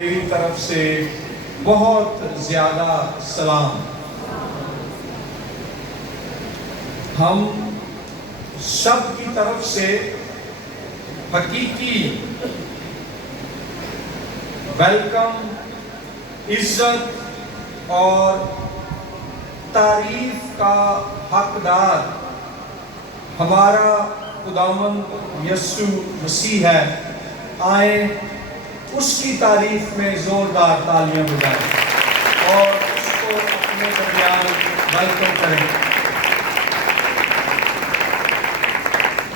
میری طرف سے بہت زیادہ سلام۔ ہم سب کی طرف سے حقیقی ویلکم، عزت اور تعریف کا حقدار ہمارا خداوند یسوع مسیح ہے۔ آئیں اس کی تعریف میں زوردار تالیاں بجائیں اور اس کو اپنے درمیان ویلکم کریں۔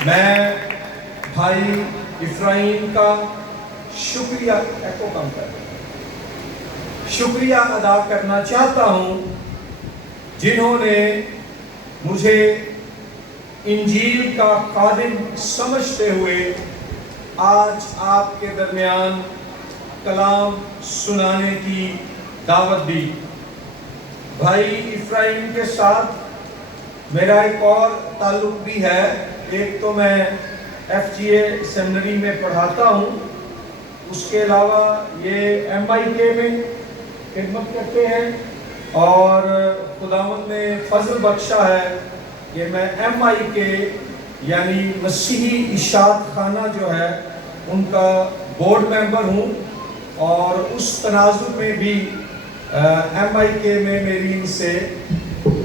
میں بھائی افراہیم کا شکریہ ادا کرنا چاہتا ہوں، جنہوں نے مجھے انجیل کا خادم سمجھتے ہوئے آج آپ کے درمیان کلام سنانے کی دعوت دی۔ بھائی افراہیم کے ساتھ میرا ایک اور تعلق بھی ہے۔ ایک تو میں ایف جی اے سیمنری میں پڑھاتا ہوں، اس کے علاوہ یہ ایم آئی کے میں خدمت کرتے ہیں، اور خداوند نے فضل بخشا ہے کہ میں ایم آئی کے یعنی مسیحی اشاعت خانہ جو ہے ان کا بورڈ ممبر ہوں، اور اس تناظر میں بھی ایم آئی کے میں میری ان سے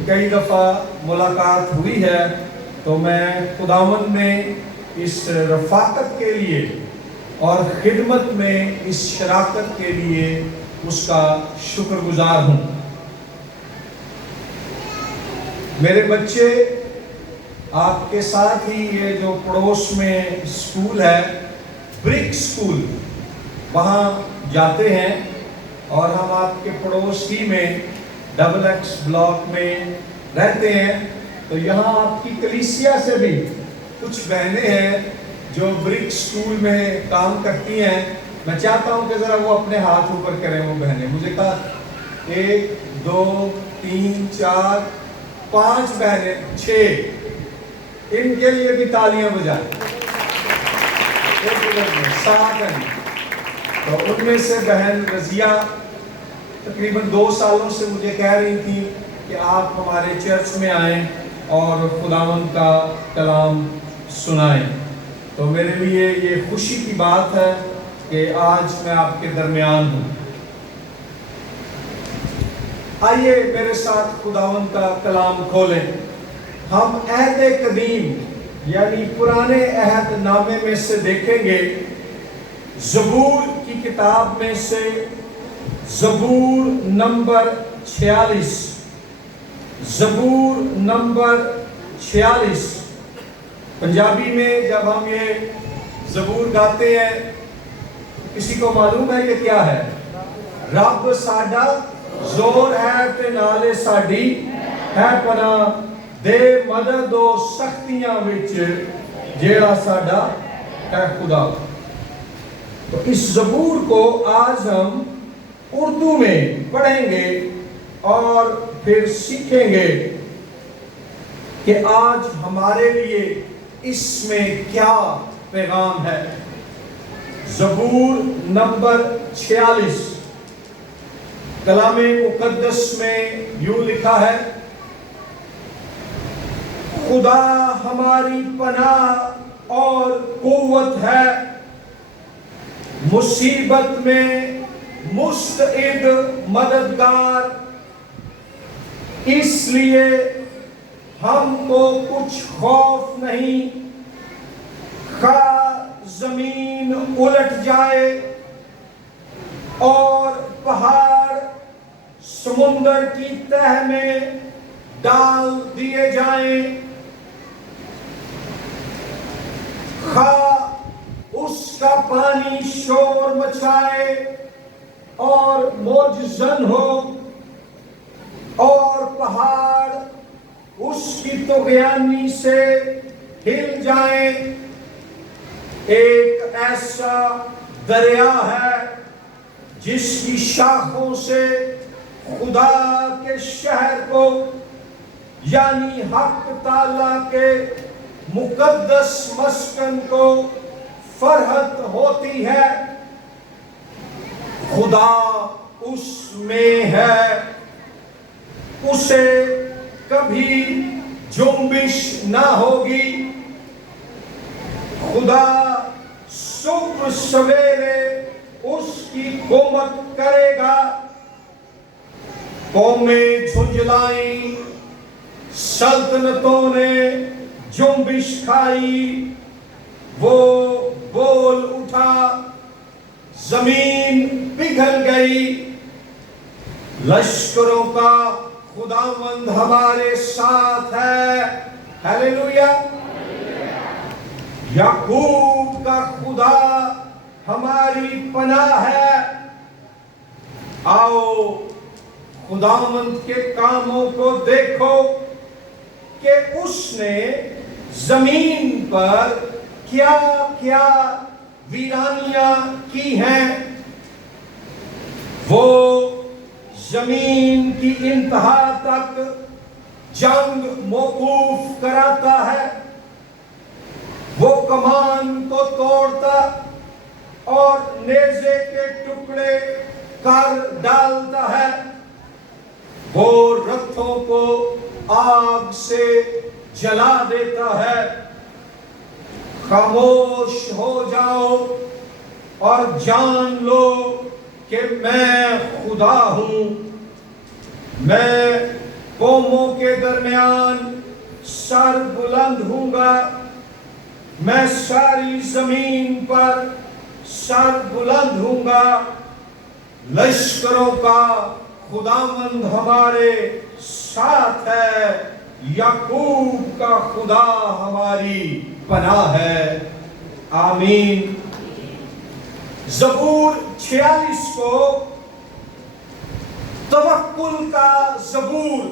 کئی دفعہ ملاقات ہوئی ہے۔ تو میں خداوند میں اس رفاقت کے لیے اور خدمت میں اس شراکت کے لیے اس کا شکر گزار ہوں۔ میرے بچے آپ کے ساتھ ہی یہ جو پڑوس میں اسکول ہے، برک اسکول، وہاں جاتے ہیں، اور ہم آپ کے پڑوس ہی میں ڈبل ایکس بلاک میں رہتے ہیں۔ تو یہاں آپ کی کلیسیا سے بھی کچھ بہنیں ہیں جو برک اسکول میں کام کرتی ہیں۔ میں چاہتا ہوں کہ ذرا وہ اپنے ہاتھ اوپر کریں وہ بہنیں۔ مجھے کہا 1 2 3 4 5 بہنیں، 6، ان کے لیے بھی تالیاں بجائیں۔ 7 ہیں۔ تو ان میں سے بہن رضیہ تقریباً 2 سالوں سے مجھے کہہ رہی تھی کہ آپ ہمارے چرچ میں آئیں اور خداوند کا کلام سنائیں۔ تو میرے لیے یہ خوشی کی بات ہے کہ آج میں آپ کے درمیان ہوں۔ آئیے میرے ساتھ خداوند کا کلام کھولیں۔ ہم عہد قدیم یعنی پرانے عہد نامے میں سے دیکھیں گے، زبور کی کتاب میں سے زبور نمبر 46، زبور نمبر 46۔ پنجابی میں جب ہم یہ زبور گاتے ہیں، کسی کو معلوم ہے یہ کیا ہے؟ رب ساڈا زور ہے تے نالے ساڈی ہے پناہ، دے مدد و سختیاں وچ جیڑا ساڈا ہے خدا۔ تو اس زبور کو آج ہم اردو میں پڑھیں گے اور پھر سیکھیں گے کہ آج ہمارے لیے اس میں کیا پیغام ہے۔ زبور نمبر 46 کلام مقدس میں یوں لکھا ہے: خدا ہماری پناہ اور قوت ہے، مصیبت میں مستعد مددگار، اس لیے ہم کو کچھ خوف نہیں، خواہ زمین الٹ جائے اور پہاڑ سمندر کی تہ میں ڈال دیے جائیں، خواہ اس کا پانی شور مچائے اور موج زن ہو، اور پہاڑ اس کی طغیانی سے ہل جائیں۔ ایک ایسا دریا ہے جس کی شاخوں سے خدا کے شہر کو یعنی حق تعالیٰ کے مقدس مسکن کو فرحت ہوتی ہے۔ خدا اس میں ہے، اسے کبھی جنبش نہ ہوگی۔ خدا صبح سویرے اس کی قومت کرے گا۔ قومیں جھنجھلائیں، سلطنتوں نے جنبش کھائی، وہ بول اٹھا، زمین پگھل گئی۔ لشکروں کا خداوند ہمارے ساتھ ہے، ہیلیلویا۔ یعقوب کا خدا ہماری پناہ ہے۔ آؤ خداوند کے کاموں کو دیکھو کہ اس نے زمین پر کیا کیا ویرانیاں کی ہیں۔ وہ زمین کی انتہا تک جنگ موقوف کراتا ہے، وہ کمان کو توڑتا اور نیزے کے ٹکڑے کر ڈالتا ہے، وہ رتھوں کو آگ سے جلا دیتا ہے۔ خاموش ہو جاؤ اور جان لو کہ میں خدا ہوں۔ میں قوموں کے درمیان سر بلند ہوں گا، میں ساری زمین پر سر بلند ہوں گا۔ لشکروں کا خداوند ہمارے ساتھ ہے، یعقوب کا خدا ہماری پناہ ہے، آمین۔ زبور 46 کو توکل کا زبور،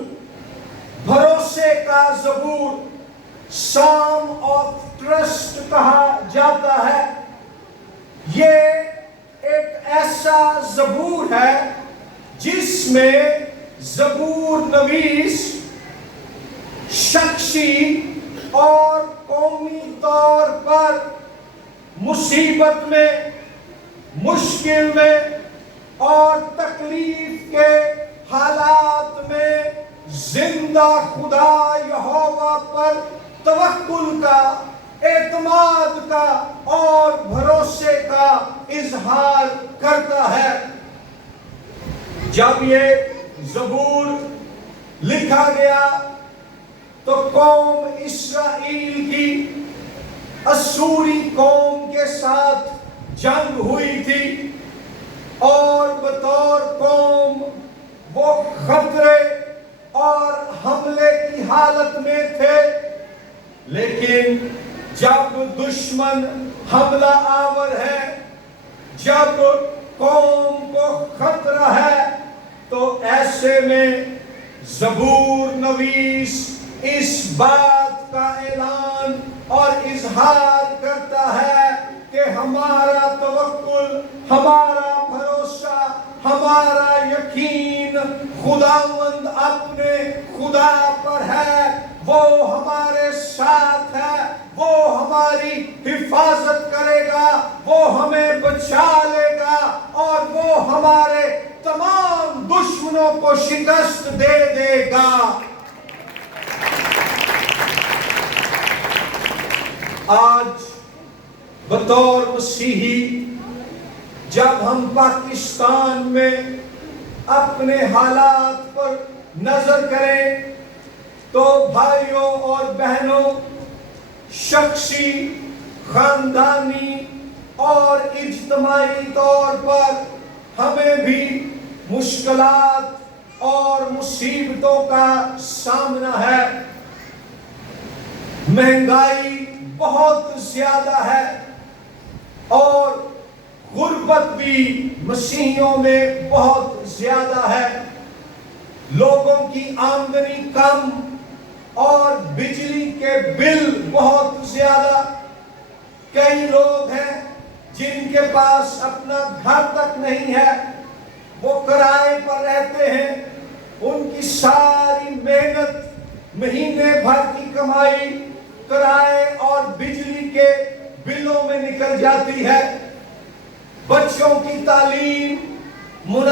بھروسے کا زبور، سام آف ٹرسٹ کہا جاتا ہے۔ یہ ایک ایسا زبور ہے جس میں زبور نویس شخصی اور قومی طور پر مصیبت میں، مشکل میں اور تکلیف کے حالات میں زندہ خدا یہوہ پر توکل کا، اعتماد کا اور بھروسے کا اظہار کرتا ہے۔ جب یہ زبور لکھا گیا تو قوم اسرائیل کی اسوری قوم کے ساتھ جنگ ہوئی تھی، اور بطور قوم وہ خطرے اور حملے کی حالت میں تھے۔ لیکن جب دشمن حملہ آور ہے، جب قوم کو خطرہ ہے، تو ایسے میں زبور نویس اس بات کا اعلان اور اظہار کرتا ہے کہ ہمارا توکل، ہمارا بھروسہ، ہمارا یقین خداوند اپنے خدا پر ہے۔ وہ ہمارے ساتھ ہے، وہ ہماری حفاظت کرے گا، وہ ہمیں بچا لے گا، اور وہ ہمارے تمام دشمنوں کو شکست دے دے گا۔ آج بطور مسیحی جب ہم پاکستان میں اپنے حالات پر نظر کریں تو بھائیوں اور بہنوں، شخصی، خاندانی اور اجتماعی طور پر ہمیں بھی مشکلات اور مصیبتوں کا سامنا ہے۔ مہنگائی بہت زیادہ ہے اور غربت بھی مسیحیوں میں بہت زیادہ ہے۔ لوگوں کی آمدنی کم اور بجلی کے بل بہت زیادہ۔ کئی لوگ ہیں جن کے پاس اپنا گھر تک نہیں ہے، وہ کرائے پر رہتے ہیں، ان کی ساری محنت، مہینے بھر کی کمائی کرائے اور بجلی کے بلوں میں نکل جاتی ہے۔ بچوں کی تعلیم،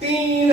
3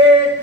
1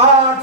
8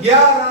11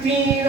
3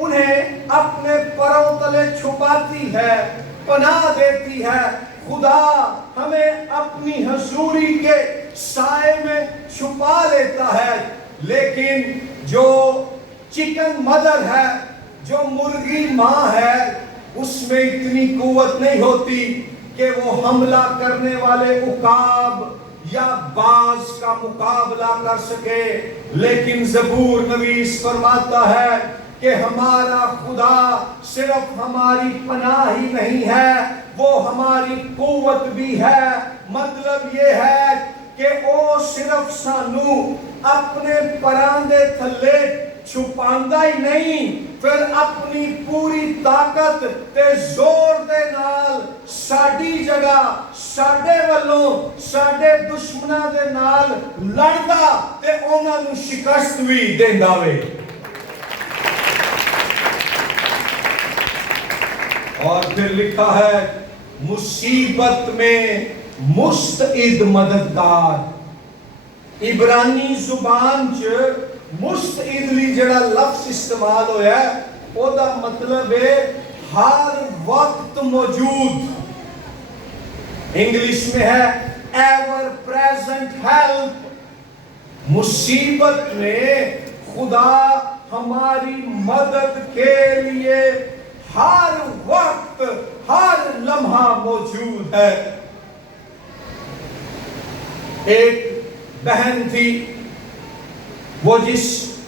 انہیں اپنے پروں تلے چھپاتی ہے، پناہ دیتی ہے۔ خدا ہمیں اپنی حضوری کے سائے میں چھپا لیتا ہے، لیکن جو چکن مدر ہے، جو مرغی ماں ہے، اس میں اتنی قوت نہیں ہوتی کہ وہ حملہ کرنے والے عقاب یا باز کا مقابلہ کر سکے۔ لیکن زبور نویس فرماتا ہے کہ ہمارا خدا صرف ہماری پناہ ہی نہیں ہے، وہ ہماری قوت بھی ہے۔ مطلب یہ ہے کہ وہ صرف سانو اپنے پراندے تھلے چھپاندہ ہی نہیں، پھر اپنی پوری طاقت تے زور دے نال ساڈی جگہ، ساڈے والوں، ساڈے دشمناں دے نال لڑدا تے انہاں نوں شکست بھی دیندا وے۔ اور پھر لکھا ہے مصیبت میں مستعد مددگار۔ عبرانی زبان چ مستعد لی جڑا لفظ استعمال ہویا ہے، او دا مطلب ہے ہر وقت موجود۔ انگلش میں ہے ایور پریزنٹ ہیلپ۔ مصیبت میں خدا ہماری مدد کے لیے ہر وقت، ہر لمحہ موجود ہے۔ ایک بہن تھی، وہ جس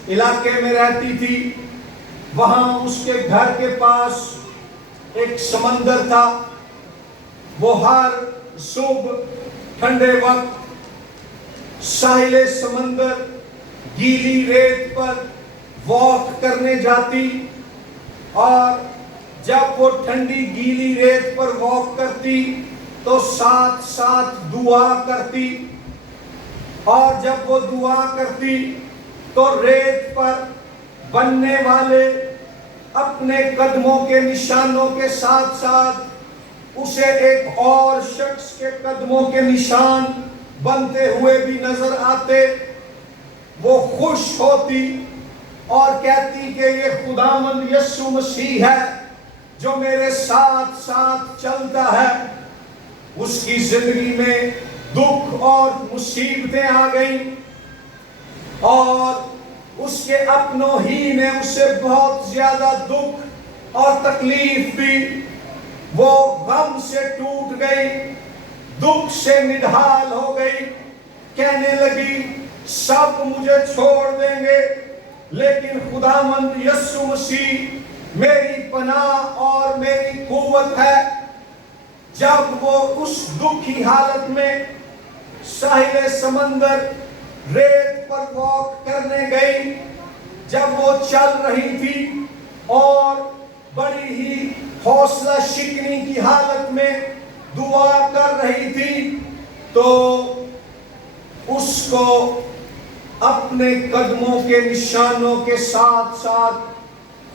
علاقے میں رہتی تھی، وہاں اس کے گھر کے پاس ایک سمندر تھا۔ وہ ہر صبح ٹھنڈے وقت ساحل سمندر گیلی ریت پر واک کرنے جاتی، اور جب وہ ٹھنڈی گیلی ریت پر واک کرتی تو ساتھ ساتھ دعا کرتی، اور جب وہ دعا کرتی تو ریت پر بننے والے اپنے قدموں کے نشانوں کے ساتھ ساتھ اسے ایک اور شخص کے قدموں کے نشان بنتے ہوئے بھی نظر آتے۔ وہ خوش ہوتی اور کہتی کہ یہ خداوند یسوع مسیح ہے جو میرے ساتھ ساتھ چلتا ہے۔ اس کی زندگی میں دکھ اور مصیبتیں آ گئیں، اور اس کے اپنوں ہی نے اسے بہت زیادہ دکھ اور تکلیف دی۔ وہ غم سے ٹوٹ گئی، دکھ سے نڈھال ہو گئی، کہنے لگی سب مجھے چھوڑ دیں گے، لیکن خداوند یسوع مسیح میری پناہ اور میری قوت ہے۔ جب وہ اس دکھی حالت میں ساحل سمندر ریت پر واک کرنے گئی، جب وہ چل رہی تھی اور بڑی ہی حوصلہ شکنی کی حالت میں دعا کر رہی تھی، تو اس کو اپنے قدموں کے نشانوں کے ساتھ ساتھ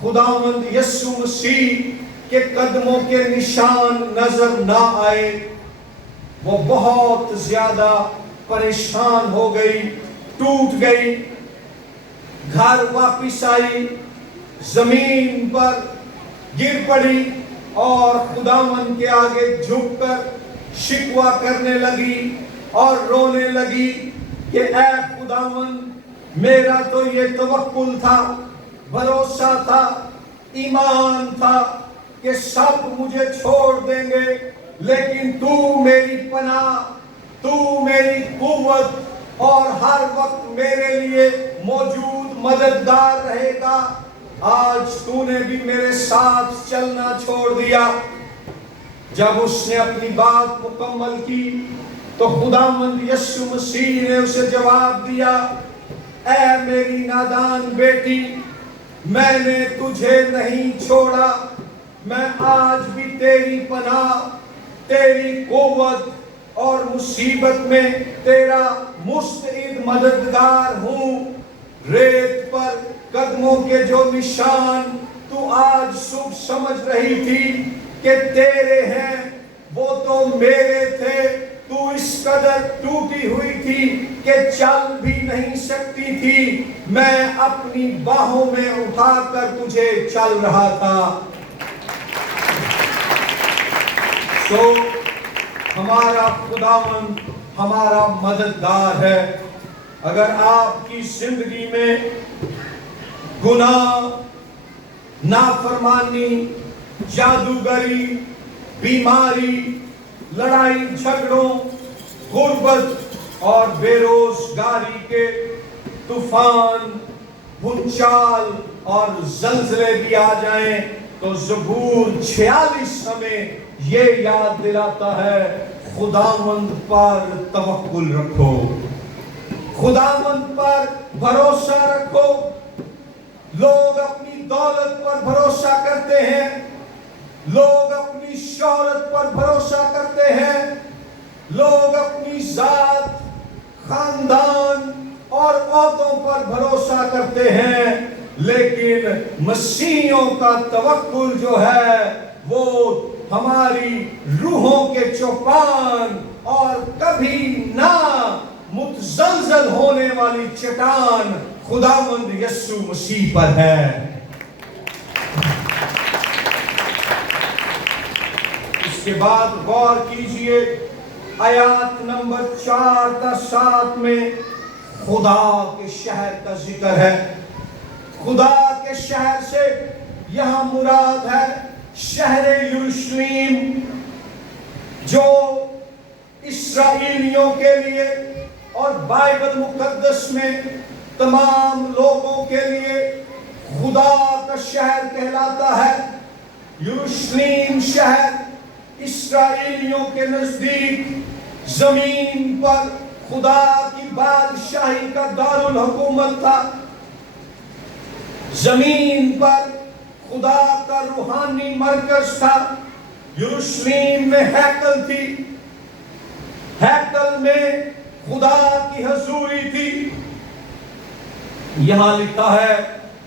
خداوند یسوع مسیح کے قدموں کے نشان نظر نہ آئے۔ وہ بہت زیادہ پریشان ہو گئی، ٹوٹ گئی، گھر واپس آئی، زمین پر گر پڑی اور خداوند کے آگے جھک کر شکوہ کرنے لگی اور رونے لگی کہ اے خداوند، میرا تو یہ توکل تھا، بھروسہ تھا، ایمان تھا کہ سب مجھے چھوڑ دیں گے، لیکن تو میری پناہ، تو میری قوت اور ہر وقت میرے لیے موجود مددگار رہے گا۔ آج تو نے بھی میرے ساتھ چلنا چھوڑ دیا۔ جب اس نے اپنی بات مکمل کی تو خداوند یسوع مسیح نے اسے جواب دیا، اے میری نادان بیٹی، میں نے تجھے نہیں چھوڑا، میں آج بھی تیری پناہ، تیری قوت اور مصیبت میں تیرا مستعد مددگار ہوں۔ ریت پر قدموں کے جو نشان تو آج صبح سمجھ رہی تھی کہ تیرے ہیں، وہ تو میرے تھے، تو اس قدر ٹوٹی ہوئی تھی کہ چل بھی نہیں سکتی تھی، میں اپنی باہوں میں اٹھا کر تجھے چل رہا تھا۔ تو ہمارا خداوند ہمارا مددگار ہے۔ اگر آپ کی زندگی میں گناہ، نافرمانی، جادوگری، بیماری، لڑائی جھگڑوں، غربت اور بے روزگاری کے طوفان، بھونچال اور زلزلے بھی آ جائیں تو زبور 46 ہمیں یہ یاد دلاتا ہے، خداوند پر توکل رکھو، خداوند پر بھروسہ رکھو۔ لوگ اپنی دولت پر بھروسہ کرتے ہیں، لوگ اپنی شہرت پر بھروسہ کرتے ہیں، لوگ اپنی ذات، خاندان اور عہدوں پر بھروسہ کرتے ہیں، لیکن مسیحیوں کا توکل جو ہے وہ ہماری روحوں کے چوپان اور کبھی نہ متزلزل ہونے والی چٹان خداوند یسوع مسیح پر ہے۔ اس کے بعد غور کیجئے، آیات نمبر 4 تا 7 میں خدا کے شہر کا ذکر ہے۔ خدا کے شہر سے یہاں مراد ہے شہر یروشلم، جو اسرائیلیوں کے لیے اور بائبل مقدس میں تمام لوگوں کے لیے خدا کا شہر کہلاتا ہے۔ یروشلم شہر اسرائیلیوں کے نزدیک زمین پر خدا کی بادشاہی کا دارالحکومت تھا، زمین پر خدا کا روحانی مرکز تھا۔ یروشلم میں ہیکل تھی، ہیکل میں خدا کی حضوری تھی۔ یہاں لکھا ہے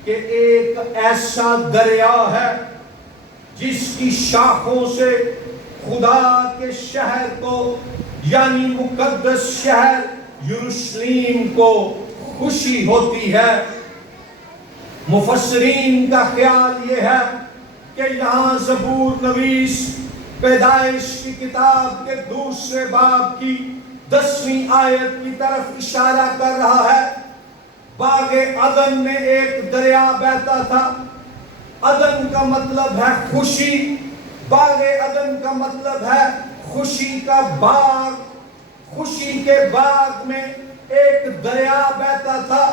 کہ ایک ایسا دریا ہے جس کی شاخوں سے خدا کے شہر کو، یعنی مقدس شہر یروشلم کو خوشی ہوتی ہے۔ مفسرین کا خیال یہ ہے کہ یہاں زبور نویس پیدائش کی کتاب کے 2 باب کی 10ویں آیت کی طرف اشارہ کر رہا ہے۔ باغ عدن میں ایک دریا بہتا تھا۔ عدن کا مطلب ہے خوشی، باغ عدن کا مطلب ہے خوشی کا باغ۔ خوشی کے باغ میں ایک دریا بہتا تھا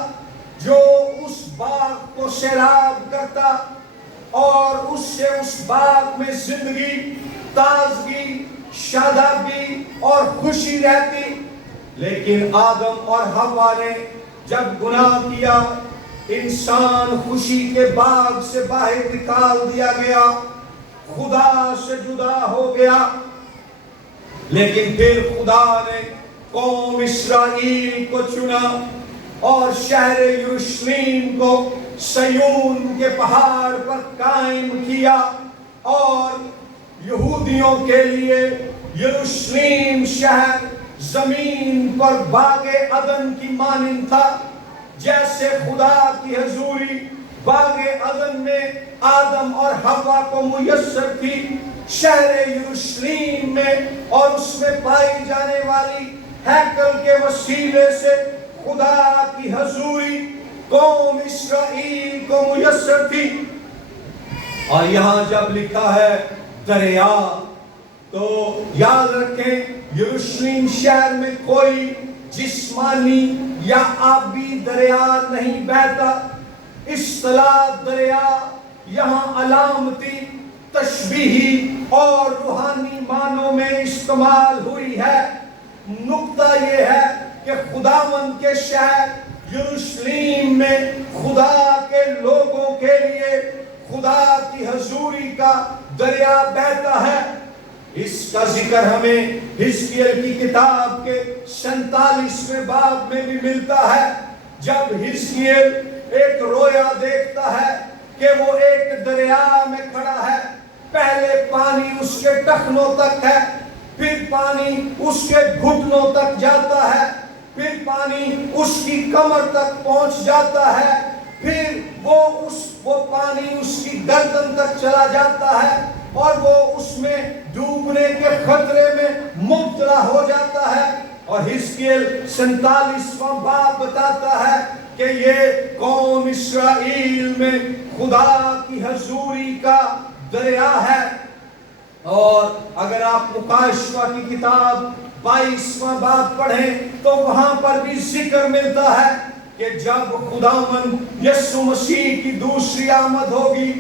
جو اس باغ کو سیراب کرتا اور اس سے اس باغ میں زندگی، تازگی، شادابی اور خوشی رہتی۔ لیکن آدم اور حوا نے جب گناہ کیا، انسان خوشی کے باغ سے باہر نکال دیا گیا، خدا سے جدا ہو گیا۔ لیکن پھر خدا نے قوم اسرائیل کو چنا اور شہر یروشلم کو سیون کے پہاڑ پر قائم کیا، اور یہودیوں کے لیے یروشلم شہر زمین پر باغ عدن کی مانند تھا۔ جیسے خدا کی حضوری باغ عدن میں آدم اور حوا کو میسر تھی، شہر یروشلم میں اور اس میں پائی جانے والی ہیکل کے وسیلے سے خدا کی حضوری قوم اسرائیل کو میسر تھی۔ اور یہاں جب لکھا ہے دریا، تو یاد رکھیں یروشلم شہر میں کوئی جسمانی یا آبی دریا نہیں بہتا۔ اصطلاح دریا یہاں علامتی، تشبیہی اور روحانی معنوں میں استعمال ہوئی ہے۔ نقطہ یہ ہے کہ خداوند کے شہر یروشلم میں خدا کے لوگوں کے لیے خدا کی حضوری کا دریا بہتا ہے۔ اس کا ذکر ہمیں حزقیل کی کتاب کے 47ویں باب میں بھی ملتا ہے، جب حزقیل ایک رویا دیکھتا ہے کہ وہ ایک دریا میں کھڑا ہے، پہلے پانی اس کے ٹخنوں تک ہے، پھر پانی اس کے گھٹنوں تک جاتا ہے، پھر پانی اس کی کمر تک پہنچ جاتا ہے، پھر وہ پانی اس کی گردن تک چلا جاتا ہے اور وہ اس میں ڈوبنے کے خطرے میں مبتلا ہو جاتا ہے۔ اور حزقیل 47واں باب بتاتا ہے کہ یہ قوم اسرائیل میں خدا کی حضوری کا دریا ہے۔ اور اگر آپ مکاشفہ کی کتاب 22واں باب پڑھیں تو وہاں پر بھی ذکر ملتا ہے کہ جب خداوند یسوع مسیح کی دوسری آمد ہوگی،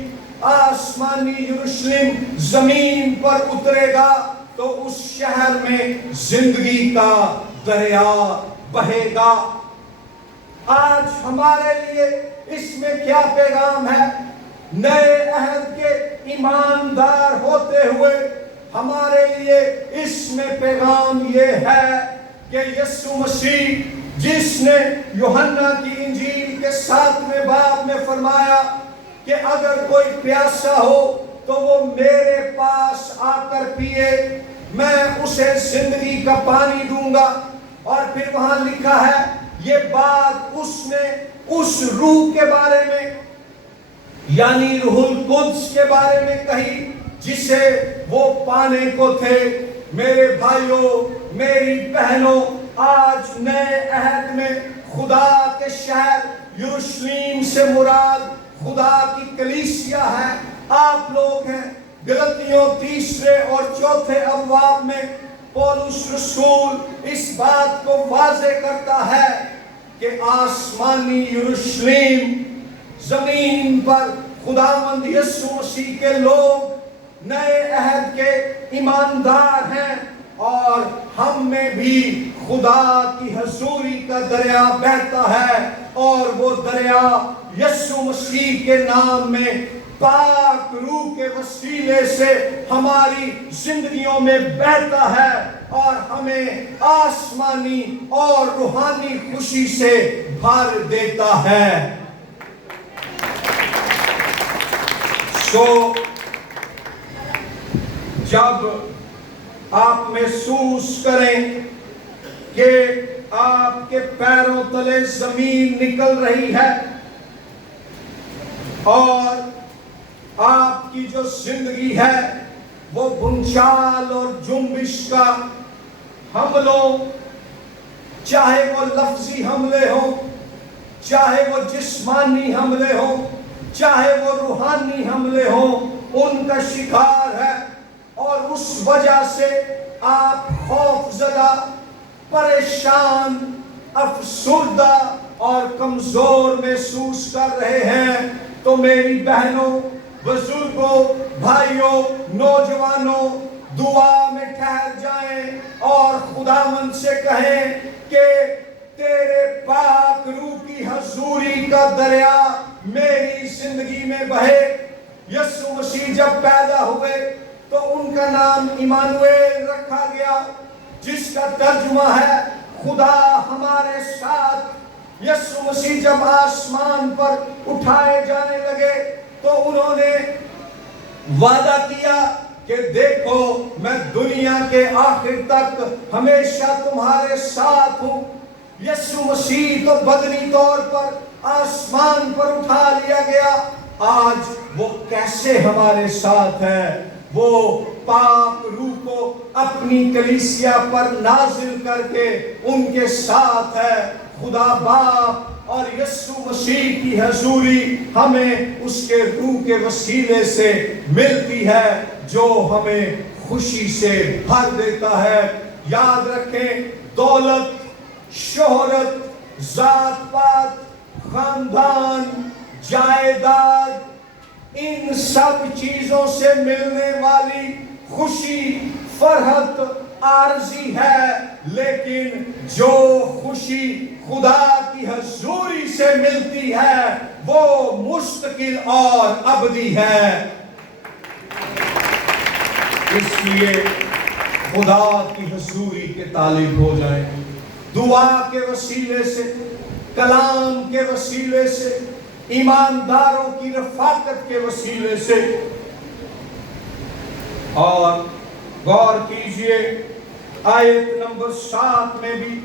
آسمانی یروشلم زمین پر اترے گا تو اس شہر میں زندگی کا دریا بہے گا۔ آج ہمارے لیے اس میں کیا پیغام ہے؟ نئے عہد کے ایماندار ہوتے ہوئے ہمارے لیے اس میں پیغام یہ ہے کہ یسوع مسیح جس نے یوحنا کی انجیل کے 7ویں باب میں فرمایا کہ اگر کوئی پیاسا ہو تو وہ میرے پاس آ کر پیے، میں اسے زندگی کا پانی دوں گا۔ اور پھر وہاں لکھا ہے یہ بات اس نے اس روح کے بارے میں یعنی روح القدس کے بارے میں کہی جسے وہ پانے کو تھے۔ میرے بھائیوں، میری بہنوں، آج نئے عہد میں خدا کے شہر یروشلم سے مراد خدا کی کلیسیا ہے، آپ لوگ ہیں۔ غلطیوں 3 اور 4 ابواب میں پولس رسول اس بات کو واضح کرتا ہے کہ آسمانی یروشلم زمین پر خداوند یسوع مسیح کے لوگ نئے عہد کے ایماندار ہیں، اور ہم میں بھی خدا کی حضوری کا دریا بہتا ہے، اور وہ دریا یسوع مسیح کے نام میں پاک روح کے وسیلے سے ہماری زندگیوں میں بہتا ہے اور ہمیں آسمانی اور روحانی خوشی سے بھر دیتا ہے۔ جب آپ محسوس کریں کہ آپ کے پیروں تلے زمین نکل رہی ہے اور آپ کی جو زندگی ہے وہ بنچال اور جنبش کا حملوں، چاہے وہ لفظی حملے ہوں، چاہے وہ جسمانی حملے ہوں، چاہے وہ روحانی حملے ہوں، ان کا شکار ہے، اور اس وجہ سے آپ خوف زدہ، پریشان، افسردہ اور کمزور محسوس کر رہے ہیں، تو میری بہنوں، بزرگوں، بھائیوں، نوجوانوں، دعا میں ٹھہر جائیں اور خداوند سے کہیں کہ تیرے پاک روح کی حضوری کا دریا میری زندگی میں بہے۔ یسوع مسیح جب پیدا ہوئے تو ان کا نام ایمانویل رکھا گیا، جس کا ترجمہ ہے خدا ہمارے ساتھ۔ یسوع مسیح جب آسمان پر اٹھائے جانے لگے تو انہوں نے وعدہ کیا کہ دیکھو میں دنیا کے آخر تک ہمیشہ تمہارے ساتھ ہوں۔ یسوع مسیح تو بدنی طور پر آسمان پر اٹھا لیا گیا، آج وہ کیسے ہمارے ساتھ ہے؟ وہ پاک روح کو اپنی کلیسیا پر نازل کر کے ان کے ساتھ ہے۔ خدا باپ اور یسوع مسیح کی حضوری ہمیں اس کے روح کے وسیلے سے ملتی ہے جو ہمیں خوشی سے بھر دیتا ہے۔ یاد رکھیں، دولت، شہرت، ذات پات، خاندان، جائیداد، ان سب چیزوں سے ملنے والی خوشی، فرحت عارضی ہے، لیکن جو خوشی خدا کی حضوری سے ملتی ہے وہ مستقل اور ابدی ہے۔ اس لیے خدا کی حضوری کے طالب ہو جائیں، دعا کے وسیلے سے، کلام کے وسیلے سے، ایمانداروں کی رفاقت کے وسیلے سے، اور غور کیجئے آیت نمبر 7 میں بھی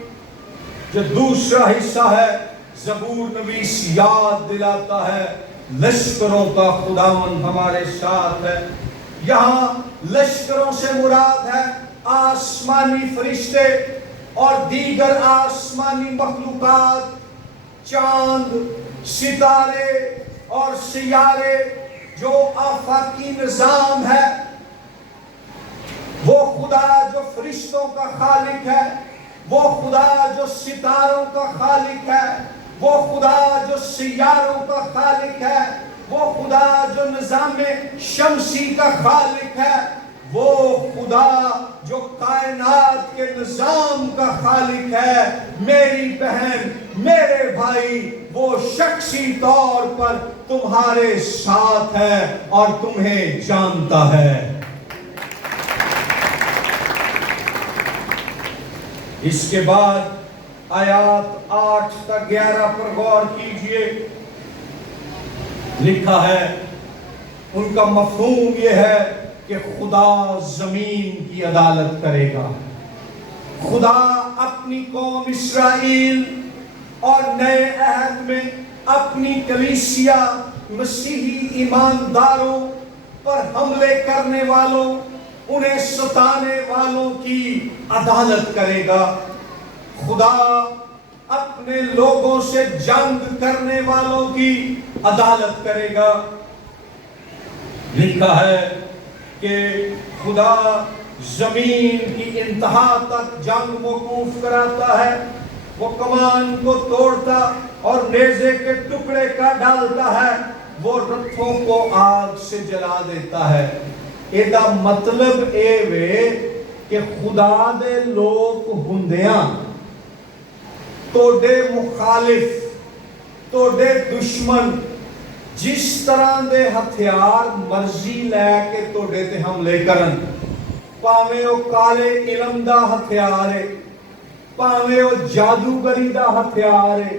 جو دوسرا حصہ ہے، زبور نویس یاد دلاتا ہے لشکروں کا خداوند ہمارے ساتھ ہے۔ یہاں لشکروں سے مراد ہے آسمانی فرشتے اور دیگر آسمانی مخلوقات، چاند، ستارے اور سیارے، جو آفاقی نظام ہے۔ وہ خدا جو فرشتوں کا خالق ہے، وہ خدا جو ستاروں کا خالق ہے، وہ خدا جو سیاروں کا خالق ہے، وہ خدا جو نظام شمسی کا خالق ہے، وہ خدا جو کائنات کے نظام کا خالق ہے، میری بہن، میرے بھائی، وہ شخصی طور پر تمہارے ساتھ ہے اور تمہیں جانتا ہے۔ اس کے بعد آیات 8 تا 11 پر غور کیجئے، لکھا ہے ان کا مفہوم یہ ہے کہ خدا زمین کی عدالت کرے گا۔ خدا اپنی قوم اسرائیل اور نئے عہد میں اپنی کلیسیا مسیحی ایمانداروں پر حملے کرنے والوں، انہیں ستانے والوں کی عدالت کرے گا۔ خدا اپنے لوگوں سے جنگ کرنے والوں کی عدالت کرے گا۔ لکھا ہے کہ خدا زمین کی انتہا تک جنگ موقوف کراتا ہے، وہ کمان کو توڑتا اور نیزے کے ٹکڑے کا ڈالتا ہے، وہ رتھوں کو آگ سے جلا دیتا ہے۔ ایدہ مطلب اے وے کہ خدا دے لوگ ہندیاں توڑے مخالف، توڑے دشمن جس طرح دے ہتھیار مرضی لے کے توڑے تے حملے کرن، پاویں او کالے علم دا ہتھیار ہے، پاویں او جادوگری دا ہتھیار ہے،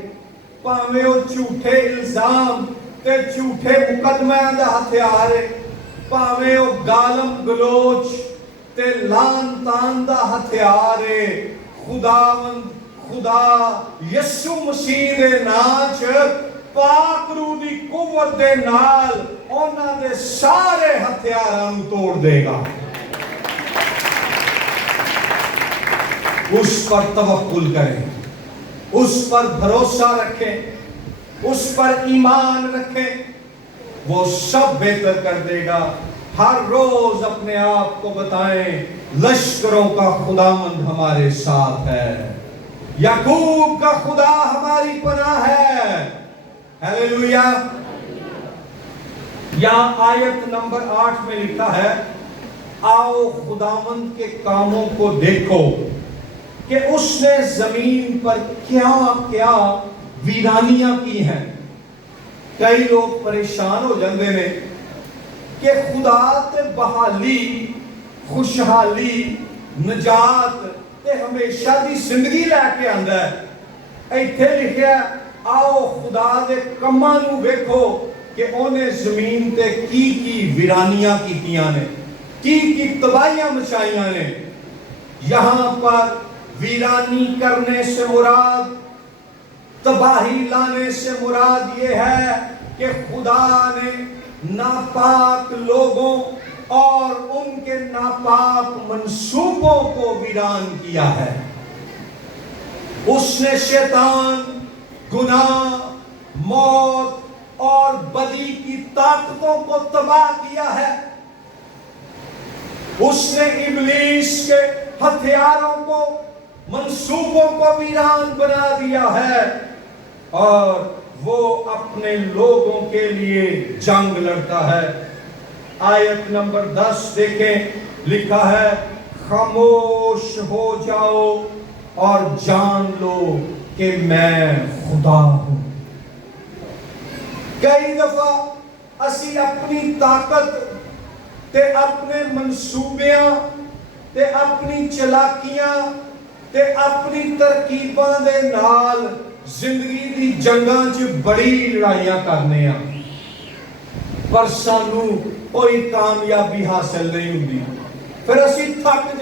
پاویں او جھوٹے الزام تے جھوٹے مقدمے دا ہتھیار ہے، پاویں او گالم گلوچ تے لان تان دا ہتھیار ہے، خدا یسو مسیح دے ناچ پاک روح دی قوت دے نال انہاں دے سارے ہتھیاراں توڑ دے گا۔ اس پر توکل کریں، اس پر بھروسہ رکھیں، اس پر ایمان رکھیں، وہ سب بہتر کر دے گا۔ ہر روز اپنے آپ کو بتائیں لشکروں کا خداوند ہمارے ساتھ ہے، یعقوب کا خدا ہماری پناہ ہے۔ ہیلیلویا۔ یہاں آیت نمبر 8 میں لکھا ہے، آؤ خداوند کے کاموں کو دیکھو کہ اس نے زمین پر کیا کیا ویرانیاں کی ہیں۔ کئی لوگ پریشان ہو جاندے نے کہ خدا تے بحالی، خوشحالی، نجات تے ہمیشہ دی زندگی لے کے آندا ہے۔ ایتھے لکھیا آؤ خدا دے کماں نو ویکھو کہ انہیں زمین تے کی ویرانیاں کیتیاں نے، کی تباہیاں مچائیاں نے۔ یہاں پر ویرانی کرنے سے مراد، تباہی لانے سے مراد یہ ہے کہ خدا نے ناپاک لوگوں اور ان کے ناپاک منصوبوں کو ویران کیا ہے۔ اس نے شیطان، گناہ، موت اور بدی کی طاقتوں کو تباہ کیا ہے۔ اس نے ابلیس کے ہتھیاروں کو، منصوبوں کو ویران بنا دیا ہے، اور وہ اپنے لوگوں کے لیے جنگ لڑتا ہے۔ آیت نمبر 10 دیکھیں، لکھا ہے خاموش ہو جاؤ اور جان لو کہ میں خدا ہوں۔ کئی دفعہ اسی اپنی طاقت تے اپنے منصوبیاں تے اپنی چلاکیاں تے اپنی ترکیباں دے نال زندگی دی جنگاں چ بڑی لڑائیاں کرنے ہاں، پر سانو کوئی کامیابی حاصل نہیں ہوندی۔ پھر اسی تھک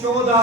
14,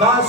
10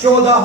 14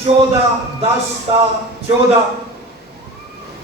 14:10-14।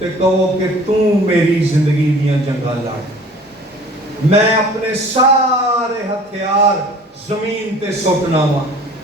ਤੇ ਕਹੋ ਕਿ ਤੂੰ ਮੇਰੀ ਜ਼ਿੰਦਗੀ ਦੀਆਂ ਜੰਗਾਂ ਲੜ। ਮੈਂ ਆਪਣੇ ਸਾਰੇ ਹਥਿਆਰ ਜ਼ਮੀਨ ਤੇ ਸੁੱਟਣਾ ਵਾ,